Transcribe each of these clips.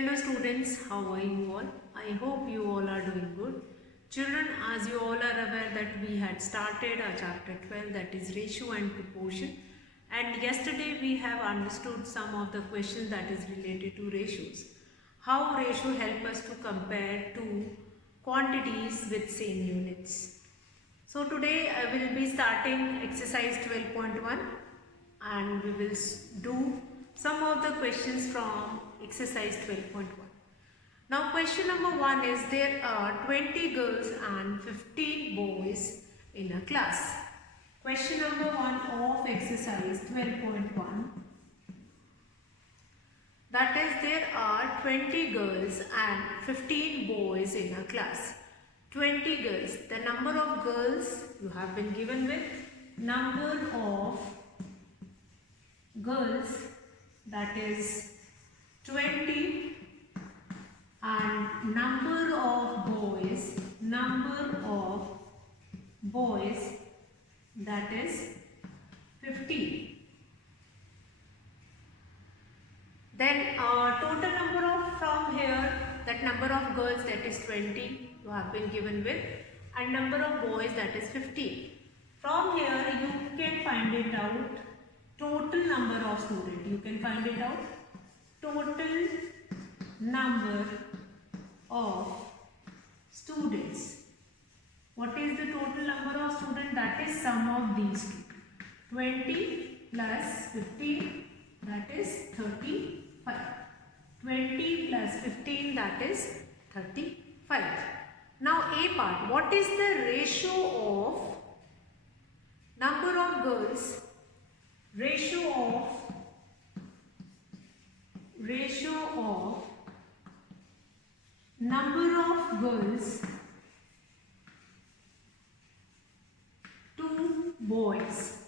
Hello students, how are you all? I hope you all are doing good. Children, as you all are aware that we had started our chapter 12, that is ratio and proportion, and yesterday we have understood some of the questions that is related to ratios. How ratio help us to compare two quantities with same units. So today I will be starting exercise 12.1 and we will do some of the questions from exercise 12.1. Now question number 1 is there are 20 girls and 15 boys in a class. Question number 1 of exercise 12.1, that is there are 20 girls and 15 boys in a class. 20 girls, the number of girls you have been given with number of girls, that is 20, and number of boys that is 15. Then total number of, from here, that number of girls, that is 20 you have been given with, and number of boys, that is 15. From here you can find it out total number of students. You can find it out total number of students. What is the total number of students? That is sum of these two. 20 plus 15, that is 35. 20 plus 15, that is 35. Now A part, what is the ratio of number of girls, ratio of number of girls to boys.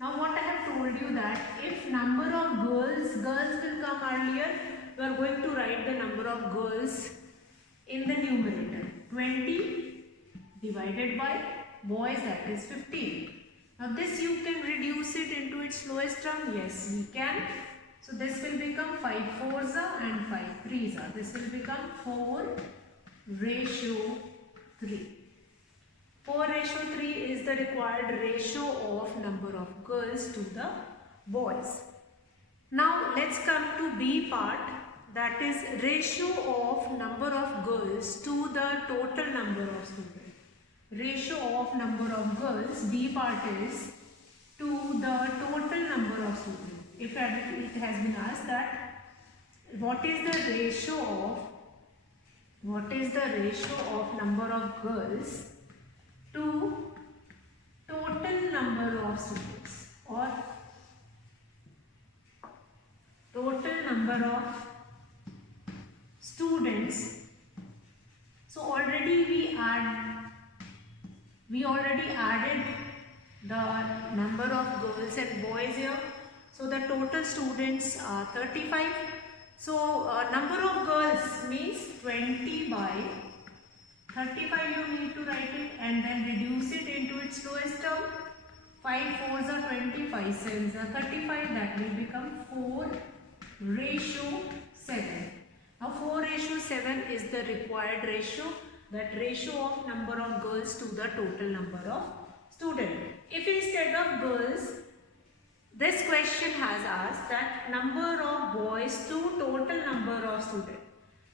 Now what I have told you that if number of girls will come earlier, we are going to write the number of girls in the numerator. 20 divided by boys, that is 15. Now this you can reduce it into its lowest term. Yes, we can. So this will become 5 4s and 5 3s. This will become 4 ratio 3. 4 ratio 3 is the required ratio of number of girls to the boys. Now let's come to B part, that is ratio of number of girls to the total number of students. Ratio of number of girls, B part is to the total number of students. If it has been asked that what is the ratio of number of girls to total number of students, or total number of students. So already we already added the number of girls and boys here. So the total students are 35. So number of girls means 20 by 35 you need to write it and then reduce it into its lowest term. 5 4s are 20, 5 7s are 35, that will become 4 ratio 7. Now 4 ratio 7 is the required ratio, that ratio of number of girls to the total number of students. If instead of girls, this question has asked that number of boys to total number of students,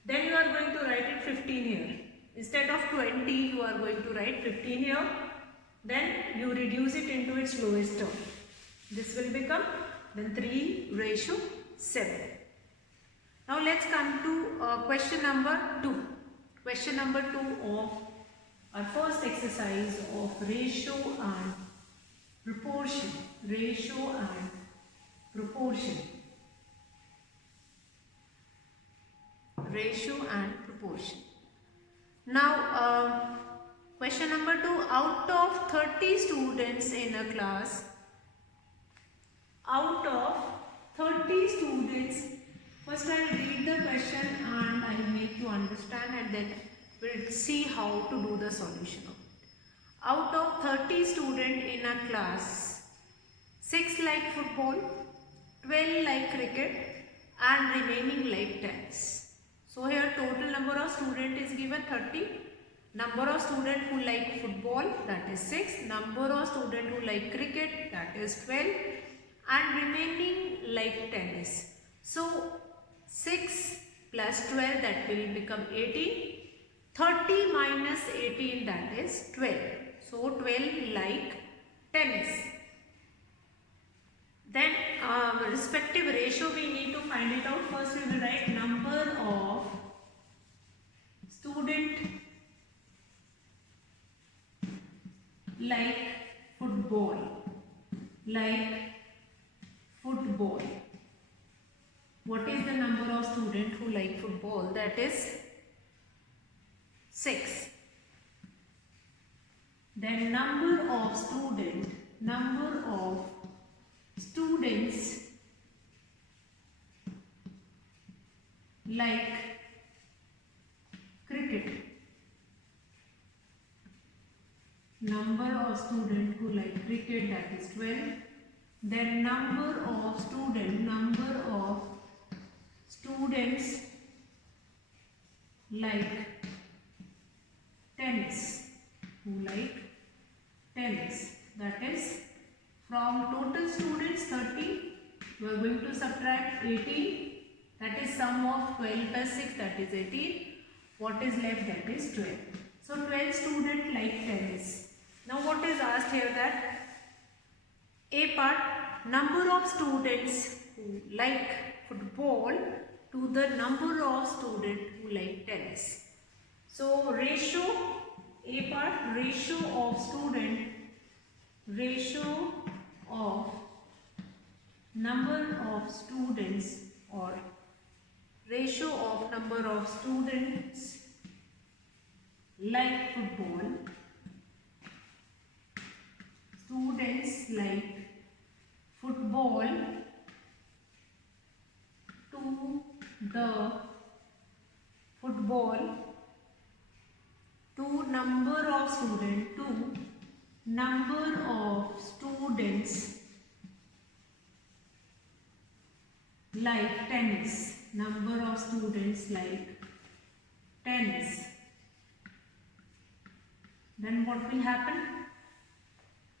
then you are going to write it 15 here. Instead of 20, you are going to write 15 here. Then you reduce it into its lowest term. This will become then 3 ratio 7. Now let's come to question number 2. Question number 2 of our first exercise of ratio and proportion. Ratio and proportion. Ratio and proportion. Now question number 2, out of 30 students in a class, out of 30 students, first I will read the question and I will make you understand, and then we will see how to do the solution of it. Out of 30 students in a class, 6 like football, 12 like cricket and remaining like tennis. So here total number of student is given 30. Number of student who like football, that is 6. Number of student who like cricket, that is 12. And remaining like tennis. So 6 plus 12, that will become 18. 30 minus 18, that is 12. So 12 like tennis. Then respective ratio we need to find it out. First we will write number of student like football. Like football. What is the number of student who like football? That is 6. Then number of students like cricket. Number of students who like cricket, that is 12. Then number of students like tennis, that is from total students 30, we are going to subtract 18, that is sum of 12 plus 6, that is 18. What is left? That is 12. So 12 students like tennis. Now what is asked here, that A part, number of students who like football to the number of students who like tennis. So ratio, A part, ratio of number of students, or ratio of number of students like football, to the football to number of students like tennis. Number of students like tennis. Then what will happen?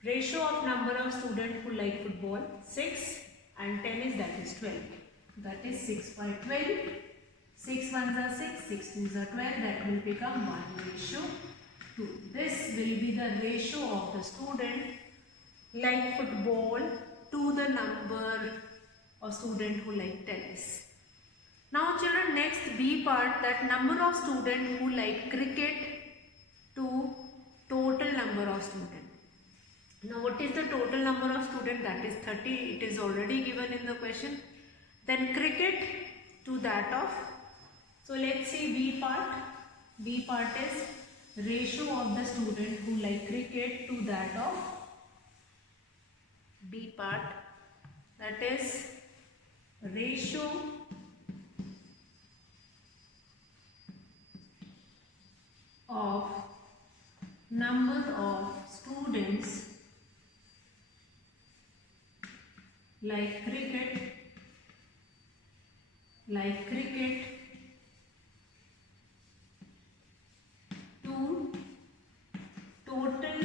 Ratio of number of students who like football 6 and tennis, that is 12. That is 6 by 12. 6 ones are 6, 6 twos are 12. That will become 1:2. This will be the ratio of the student like football to the number of students who like tennis. Now children, next B part, that number of students who like cricket to total number of students. Now what is the total number of students? That is 30. It is already given in the question. Then cricket to that of, so let's see B part. B part is ratio of the student who like cricket to that of B part, that is ratio of number of students like cricket to total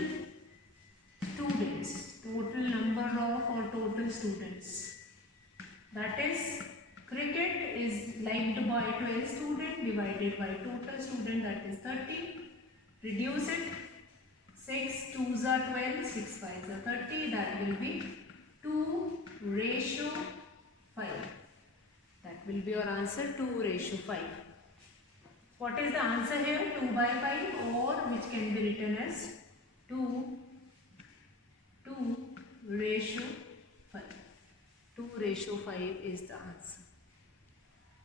students, total number of or total students. That is, cricket is liked by 12 students divided by total student, that is 30. Reduce it. 6 twos are 12, 6 fives are 30. That will be 2:5. That will be your answer, 2:5. What is the answer here? 2/5, or which can be written as 2:5. 2:5 is the answer.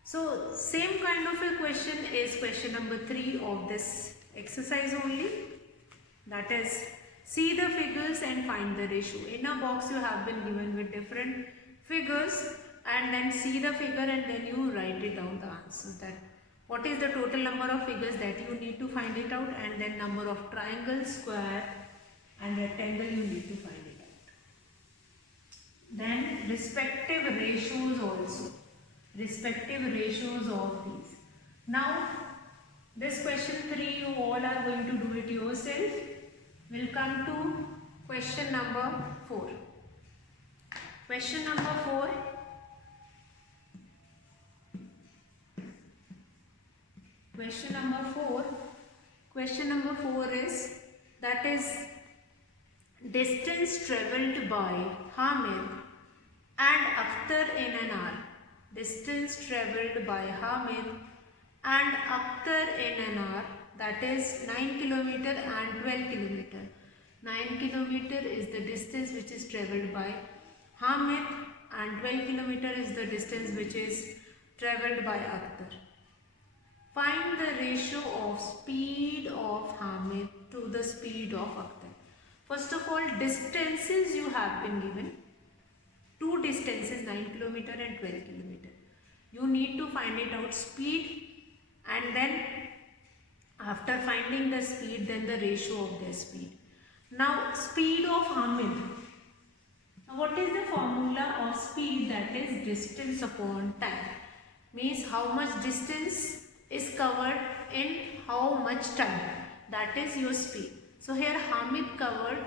So same kind of a question is question number 3 of this exercise only. That is, see the figures and find the ratio. In a box you have been given with different figures, and then see the figure and then you write it down the answer. That what is the total number of figures that you need to find it out, and then number of triangle, square and rectangle you need to find it out. Then respective ratios also. Respective ratios of these. Now this question 3 you all are going to do it yourself. We'll come to question number 4. Question number 4. Question number 4 is, that is, distance travelled by Hamid and Akhtar in an hour. Distance travelled by Hamid and Akhtar in an hour, that is 9 kilometer and 12 kilometer. 9 kilometer is the distance which is travelled by Hamid and 12 kilometer is the distance which is travelled by Akhtar. Find the ratio of speed of Hamid to the speed of Akhtar. First of all, distances you have been given. Two distances, 9 kilometer and 12 kilometer. You need to find it out speed, and then after finding the speed, then the ratio of their speed. Now speed of Hamid. Now what is the formula of speed? That is distance upon time. Means how much distance is covered in how much time. That is your speed. So here Hamid covered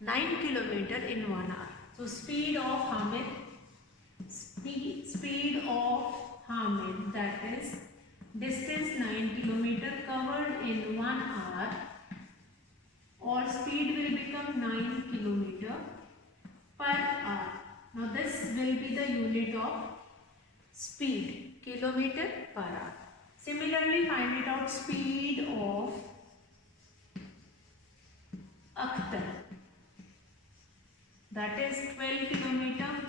9 kilometer in 1 hour. So speed of Hamid, that is distance 9 kilometer covered in 1 hour, or speed will become 9 kilometer per hour. Now this will be the unit of speed, kilometer per hour. Similarly, find it out speed of Akhtar, that is 12 kilometer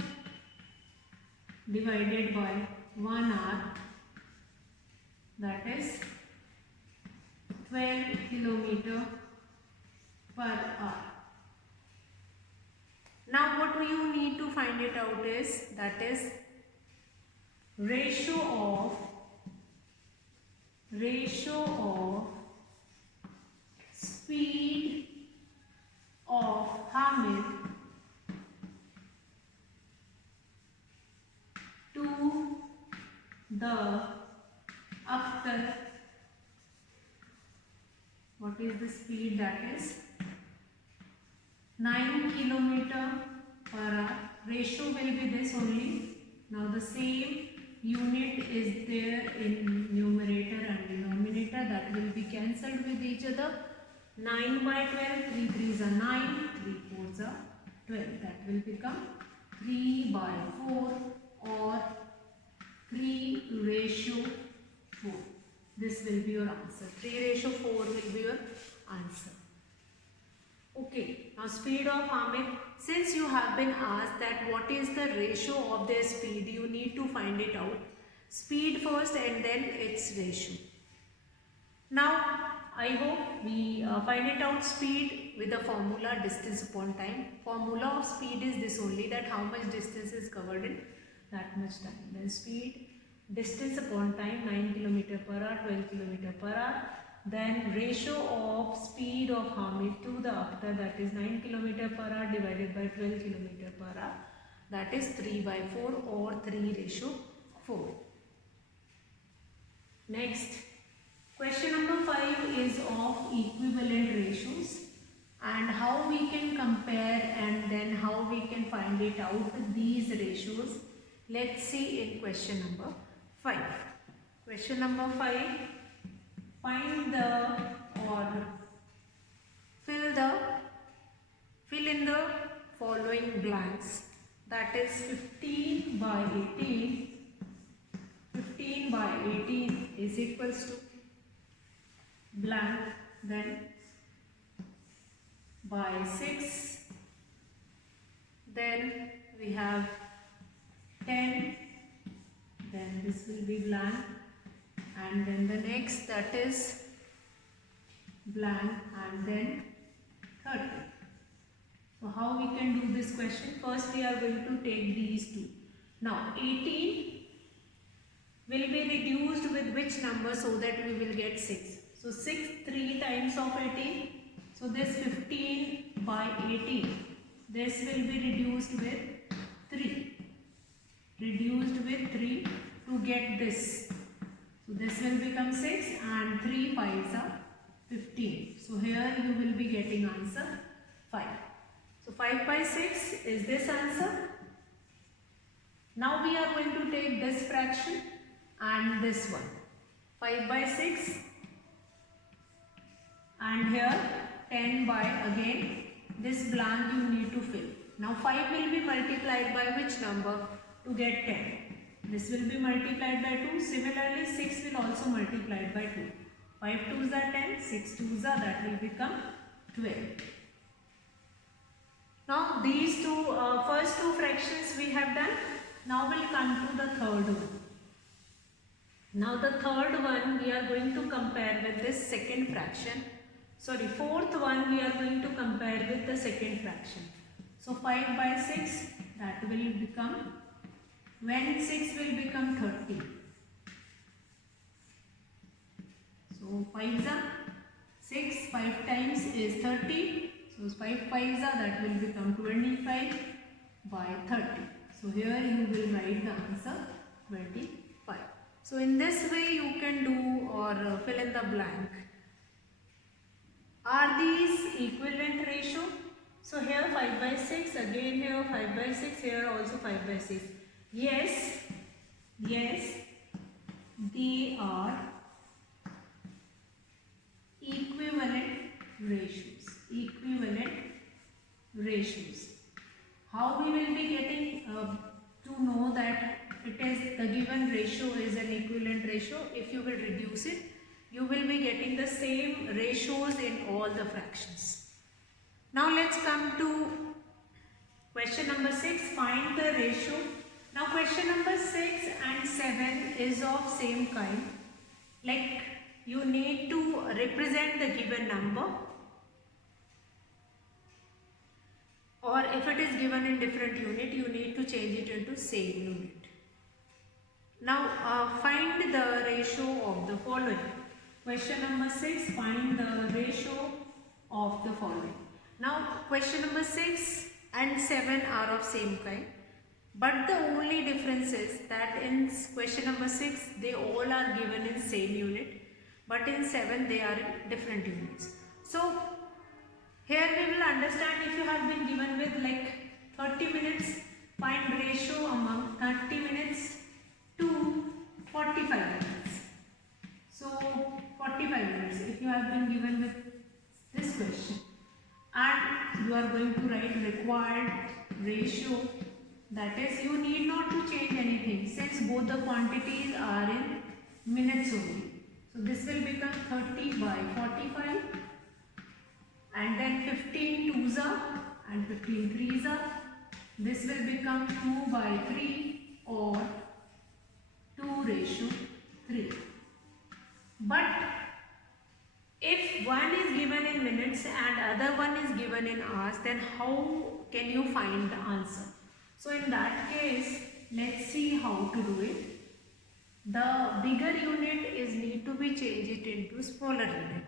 divided by 1 hour, that is 12 kilometer per hour. Now what you need to find it out is, that is ratio of speed of Hamid to the Akhtar. What is the speed? That is 9 kilometer per hour. Ratio will be this only. Now the same unit is there in numerator and denominator, that will be cancelled with each other. 9 by 12, 3 3s are 9, 3 4s are 12. That will become 3 by 4 or 3 ratio 4. This will be your answer. 3 ratio 4 will be your answer. Okay, now speed of Hamid. Since you have been asked that what is the ratio of their speed, you need to find it out. Speed first and then its ratio. Now, I hope we find it out speed with the formula distance upon time. Formula of speed is this only, that how much distance is covered in that much time. Then speed, distance upon time, 9 km per hour, 12 km per hour. Then ratio of speed of Hamid to the Akhtar, that is 9 km per hour divided by 12 km per hour, that is 3 by 4 or 3 ratio 4. Next, question number 5 is of equivalent ratios and how we can compare and then how we can find it out, these ratios. Let's see in question number 5. Question number 5. Find the or fill in the following blanks, that is 15 by 18. 15 by 18 is equals to blank, then by 6, then we have 10, then this will be blank, and then the next, that is blank, and then 30. So how we can do this question? First we are going to take these two. Now 18 will be reduced with which number so that we will get 6. So 6 3 times of 18. So this 15 by 18, this will be reduced with 3. Reduced with 3 to get this. So this will become 6 and 3 5s are 15. So here you will be getting answer 5. So 5 by 6 is this answer. Now we are going to take this fraction and this one. 5 by 6 and here 10 by again this blank you need to fill. Now 5 will be multiplied by which number to get 10? This will be multiplied by 2. Similarly 6 will also multiplied by 2. 5 2s are 10, 6 2s are, that will become 12. Now these first two fractions we have done. Now we'll come to the third one. Now the third one we are going to compare with this second fraction. Sorry, fourth one we are going to compare with the second fraction. So 5 by 6, that will become, when 6 will become 30. So 5s are 6, 5 times is 30. So 5 5s are, that will become 25 by 30. So here you will write the answer 25. So in this way you can do or fill in the blank. Are these equivalent ratio? So here 5 by 6, again here 5 by 6, here also 5 by 6. Yes, they are equivalent ratios. How we will be getting to know that it is the given ratio is an equivalent ratio? If you will reduce it, you will be getting the same ratios in all the fractions. Now let's come to question number 6, find the ratio. Now question number 6 and 7 is of same kind. Like you need to represent the given number, or if it is given in different unit, you need to change it into same unit. Now find the ratio of the following. Question number 6, find the ratio of the following. Now question number 6 and 7 are of same kind, but the only difference is that in question number 6 they all are given in same unit, but in 7 they are in different units. So here we will understand, if you have been given with like 30 minutes, find ratio among 30 minutes to 45 minutes. So 45 minutes, if you have been given with this question and you are going to write required ratio, that is you need not to change anything since both the quantities are in minutes only. So this will become 30 by 45 and then 15 2s are and 15 3s are. This will become 2 by 3 or 2:3. But if one is given in minutes and other one is given in hours, then how can you find the answer? So in that case, let's see how to do it. The bigger unit is need to be changed into smaller unit.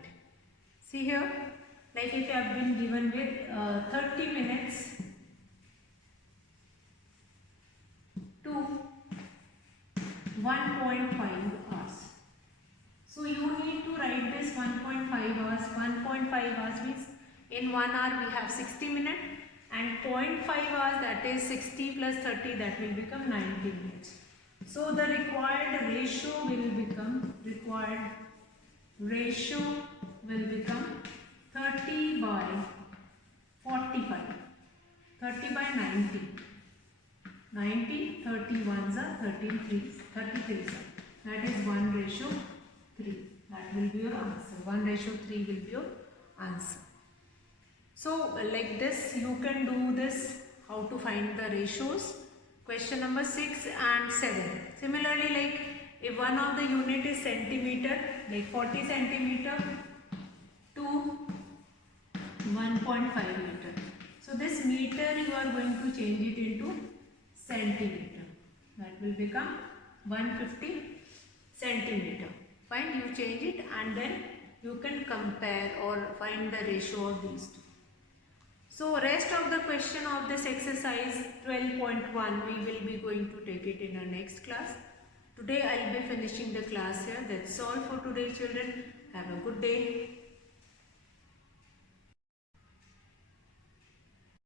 See here, like if you have been given with 30 minutes to 1.5 hours. So you need to write this 1.5 hours. 1.5 hours means in 1 hour we have 60 minutes and 0.5 hours, that is 60 plus 30, that will become 90 minutes. So the required ratio will become 30 by 45, 30 by 90. 90, 31s are 33s are. That is 1:3. That will be your answer. 1:3 will be your answer. So like this you can do this, how to find the ratios. Question number 6 and 7. Similarly, like if one of the unit is centimeter, like 40 centimeter to 1.5 meter. So this meter you are going to change it into centimeter. That will become 150 centimeter. Fine, you change it and then you can compare or find the ratio of these two. So rest of the question of this exercise 12.1 we will be going to take it in our next class. Today I will be finishing the class here. That's all for today, children. Have a good day.